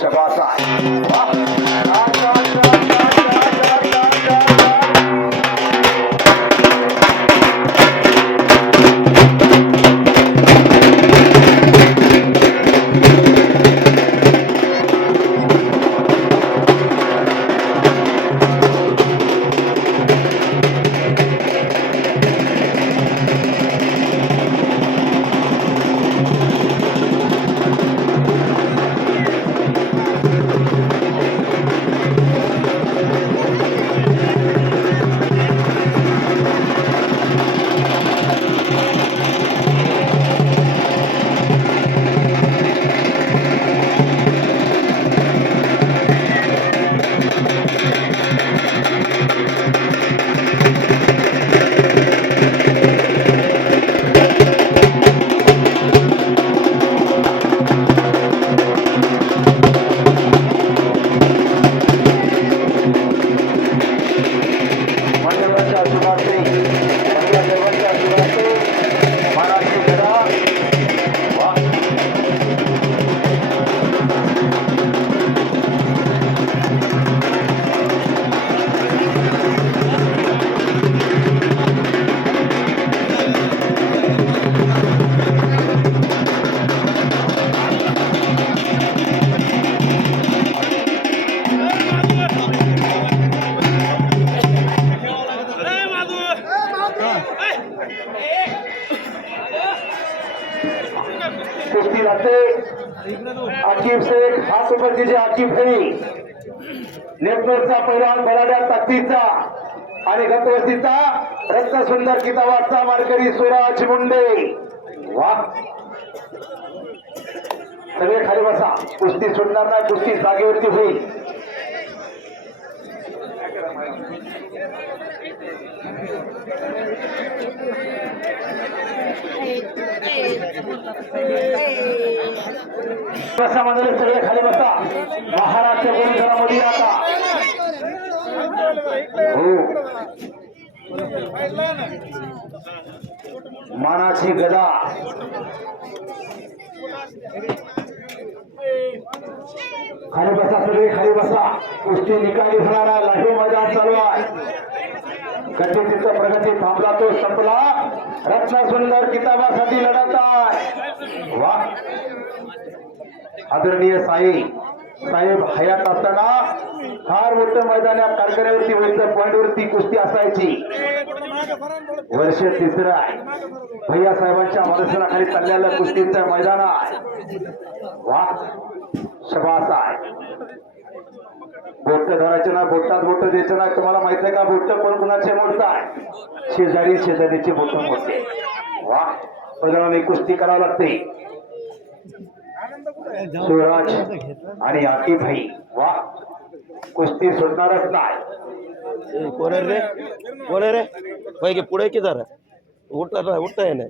शबास कुस्ती लागते आकिब शेख हात उपस्थितीचे आकिब भाई नेटवर्कचा पहिला बलाढ्या ताकदीचा आणि गतवस्तीचा रत्न सुंदर किताबाचा मार्करी सुराज मुंडे वाह सगळे खाली बसा कुस्ती सुटणार नाही कुस्ती जागेवरती होईल बसामध्ये सगळे खाली बसा महाराष्ट्र परिसरामध्ये आता हो मानाची गदा खाली बसा सगळे खाली बसा कुस्ती निकाली होणारा लाईव्ह मैदान चालू आहे गणपतीचा प्रगती थांबला तो संपला रत्न सुंदर किताबासाठी लढत आहे वा आदरणीय साहेब हयात असताना फार मोठं मैदान या कारखान्यावरती व्हायचं पॉइंट वरती कुस्ती असायची वर्ष तिसरं आहे भैया साहेबांच्या मार्गदर्शनाखाली चाललेलं कुस्तीचं मैदान आहे वा शबास आहे बोट धरायचे ना बोटात बोट द्यायचं ना तुम्हाला माहित आहे का बोट कोण कुणाचे मोडतात शेजारीचे बोट मोडते वा पहिल्यांदा कुस्ती करावं लागते सुराज आणि आकिब भाई वा कुस्ती सुटणारच नाही कोण रे भाई पुढे की जरा उठता आहे ना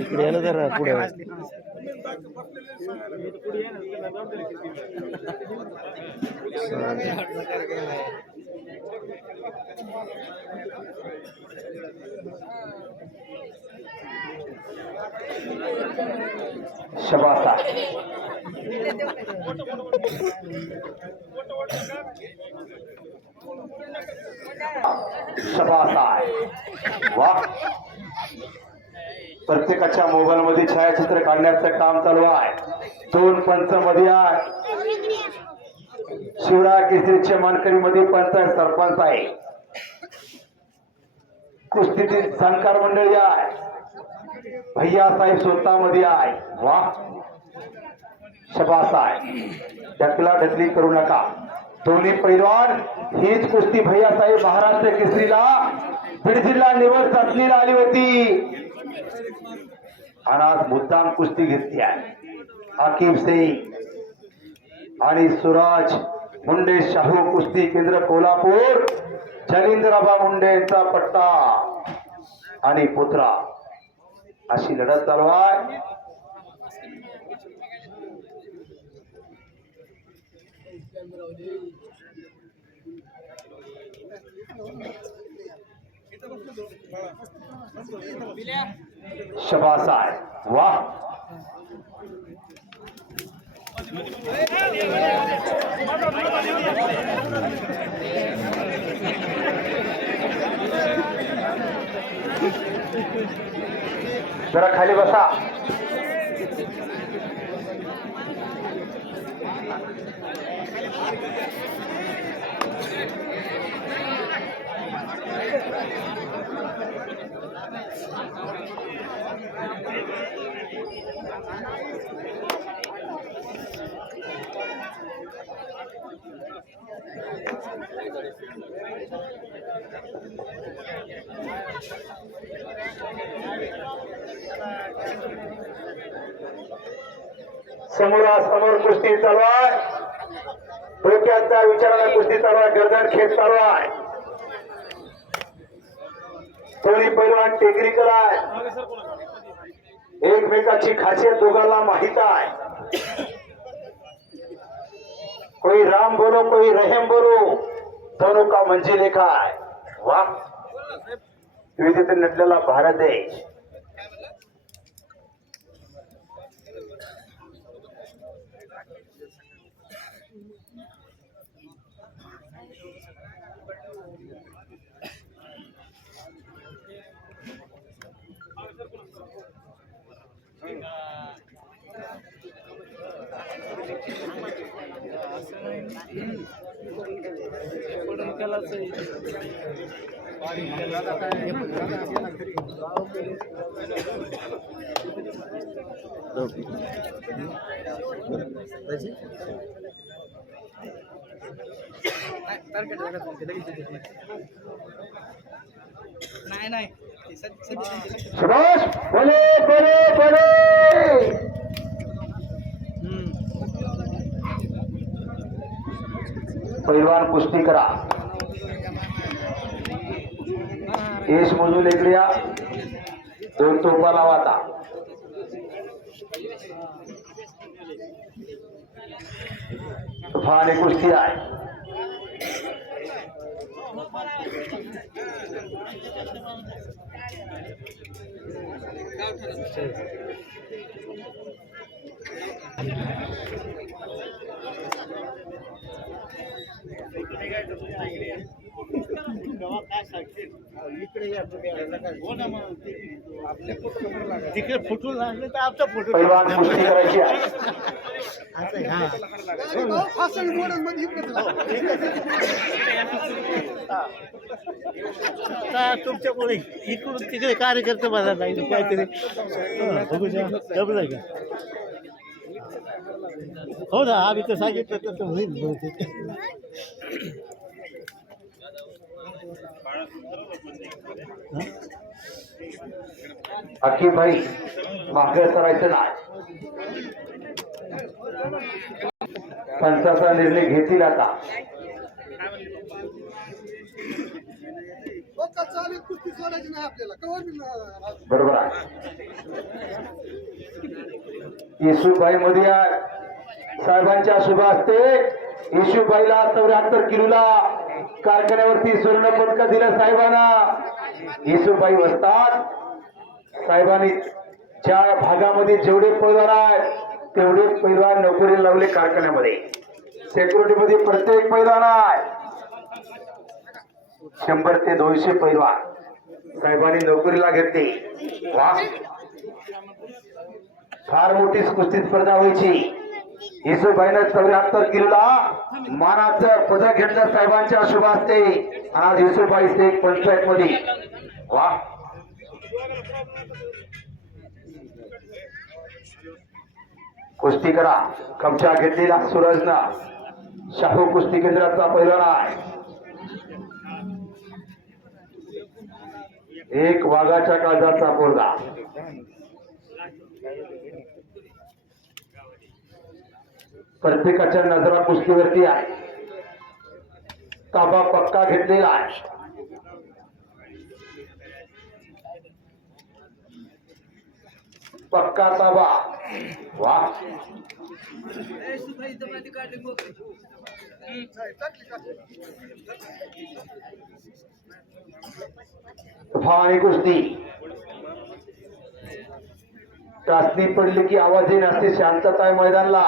इकडे ना जरा पुढे शबासा शबासा वा प्रत्येकाच्या मोबाईल मध्ये छायाचित्र काढण्याचं काम चालू आहे 2 पंच मध्ये आहे शिवराय केसरीच्या मानकरी मध्ये पंच सरपंच आहे कुस्तीतील जाणकार मंडळी आहे भैया साहेब स्वतः मध्ये आहे वा शबास आहे ढकला ढकली करू नका दोन्ही पैलवान हीच कुस्ती भैया साहेब महाराष्ट्र केसरीला बीड जिल्हा निवड चाचणीला आली होती आणि आज मुद्दाम कुस्ती घेतली आहे आकिब शेख आणि सुराज मुंडे शाहू कुस्ती केंद्र कोल्हापूर जलिंद्रबा मुंडे यांचा पट्टा आणि पुत्रा अशी लढत चालू आहे बिल्या शबास आहे. वाह. जरा खाली बसा. समोरासमोर कुस्ती चालू आहे. डोक्याच्या विचाराला कुस्ती चालू आहे. गर्दन खेळ चालू आहे. दोन्ही पैलवान टेक्निकल आहे. एकमेकाची खासियत दोघांना माहित आहे. कोई राम बोलो कोई रहीम बोलो, दोनों का मंजिल एक आहे. वाह. विविधतेत नटलेला भारत देश. सुभाष बोले बोले बोले. पैलवान कुस्ती करा. यश मोजून इकडे या. दोन तोफा लावा आता. फाने कुस्ती आहे. तिकडे फुटून लागले तर आमचा फोटो पैलवान कुस्ती करायची आहे. तुमच्यामुळे इकडून तिकडे कार्यकर्ते मला नाही काहीतरी जमलं का. हो ना, आम्ही तर सांगितलं तसं होईल बहुतेक. अख्खी भाई मागे सरायचं नाही. पंचाचा निर्णय घेतील आता. बरोबर आहे. येशूबाई मध्ये साहेबांच्या शुभ असते. येशूबाईला 74 किलोला कारखान्यावरती स्वर्ण पदक दिलं साहेबांना. येशूबाई वस्तात. साहेबांनी ज्या भागामध्ये जेवढे पैलवान आहेत तेवढे पैलवान नोकरी लावले कारखान्यामध्ये. सेक्युरिटी मध्ये प्रत्येक पैलवान आहे. 100 ते 200 पैलवान साहेबांनी नोकरीला घेतली. वाह. फार मोठी कुस्ती स्पर्धा व्हायची. येशूबाईनं 74 किलोला मानाचं पदक घेतलं साहेबांच्या शुभ असते. आज येशूबाई स्टेट पंचायत मध्ये. वाह. कुस्ती करा. कमचा घेतलेला सूरजना शाहू कुस्ती केंद्राचा पैलवान आहे. एक वाघाच्या काळजाचा पोरगा. प्रत्येकाच्या नजरा कुस्तीवरती आहे. ताबा पक्का घेतलेला आहे. पक्का ताबा. वाह. फानी कुस्ती. टाचणी पडली की आवाज येईल असते शांतता आहे मैदानला.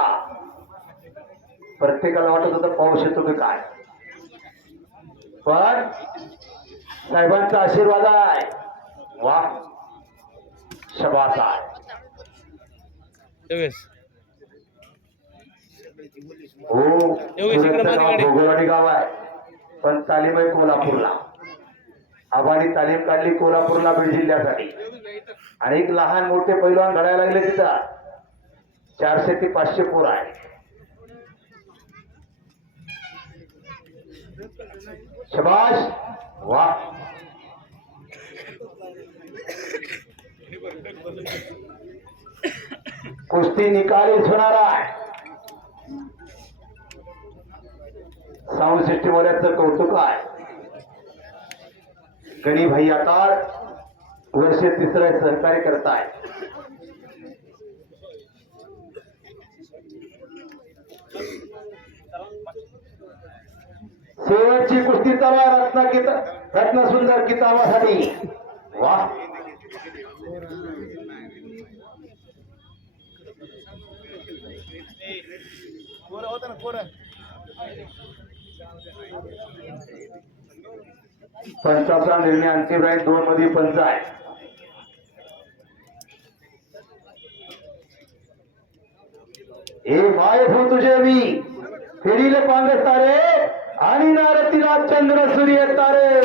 प्रत्येकाला वाटत होतं पाऊस येतो की काय, पण साहेबांचा आशीर्वाद आहे. वा शबास आहे. हो भोगरवाडी गाव आहे, पण तालीम आहे कोल्हापूरला. आबानी तालीम काढली कोल्हापूरला बीड जिल्ह्यासाठी. आणि एक लहान मोठे पैलवान घडायला लागले तिथं. 400 ते 500 पोर आहे. शबाश वा. कुस्ती निकालीच होणार आहे. साऊंड सिस्टीम वाल्याचं कौतुक आहे. गणी भाई आकार वर्ष तिसरा सहकार्य करताय. शेवटची कुस्ती तवा रत्न सुंदर किताबासाठी. वा पंचाचा निर्णय अंतिम राहील. 2 मध्ये पंच आहे. हे माय हो तुझे मी फेरीले पांगस तारे आणि नारतीला चंद्र सूर्य तारे.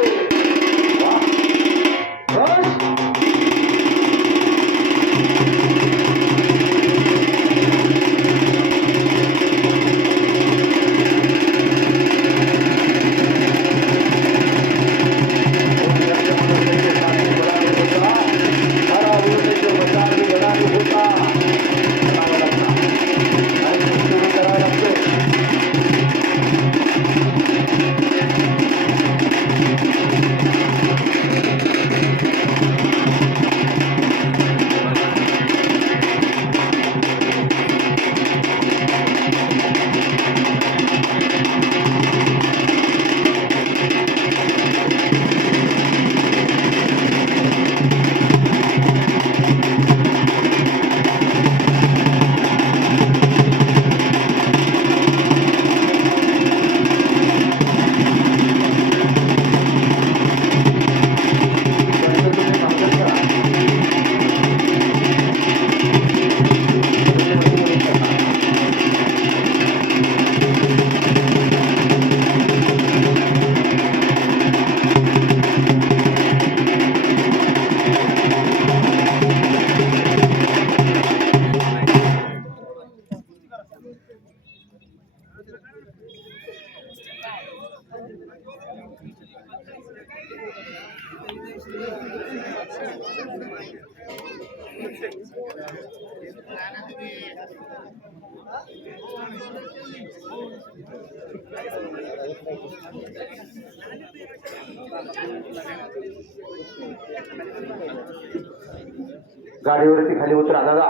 गाडीवरती खाली उतरा दादा.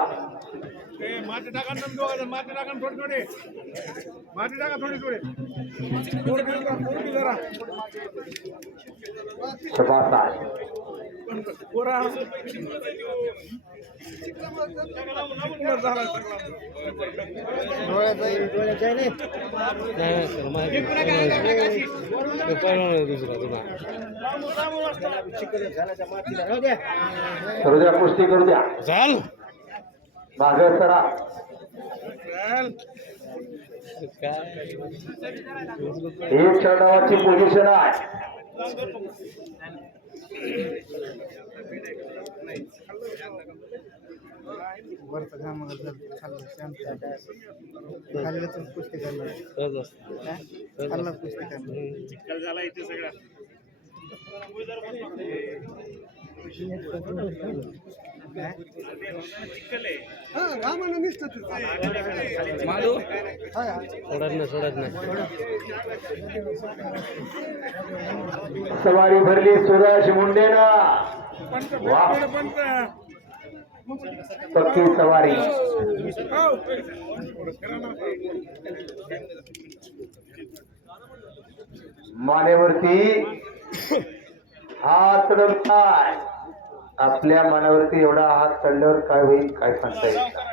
माती टाका थोडे माती टाका थोडी शबास आहे. करू द्या कुस्ती करू द्या. मागे सरा. एक चढावाची पोझिशन आहे. कुस्ती करणार कुस्ती करणार इथे सगळ्या सवारी भरली सुरेश मुंडेना. पक्की सवारी. मानेवरती हात रमताय आपल्या मनावरती एवढा हात चढल्यावर काय होईल काय सांगता येईल का?